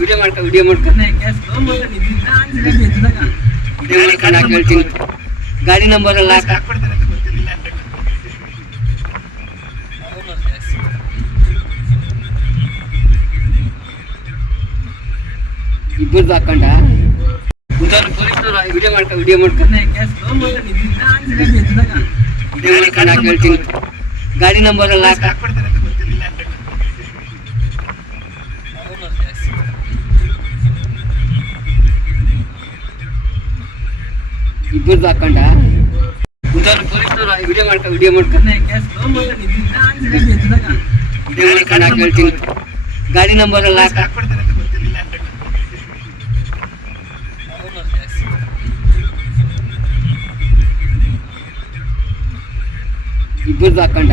Video ಮಾಡ್ಕೊಂಡು ಹೇಳ್ತೀನಿ. ಗಾಡಿ ನಂಬರ್ ಎಲ್ಲ ಇಬ್ಬರದು ಹಾಕೊಂಡ ವಿಡಿಯೋ ಮಾಡ್ಕೊಂಡು ಹೇಳ್ತೀನಿ. ಗಾಡಿ ನಂಬರ್ ಎಲ್ಲ ಇಬ್ಬರದು ಹಾಕೊಂಡ ವಿಡಿಯೋ ಮಾಡ್ಕೊಂಡು ಹೇಳ್ತೀನಿ. ಗಾಡಿ ನಂಬರ್ ಎಲ್ಲ ಇಬ್ಬರದು ಹಾಕೊಂಡ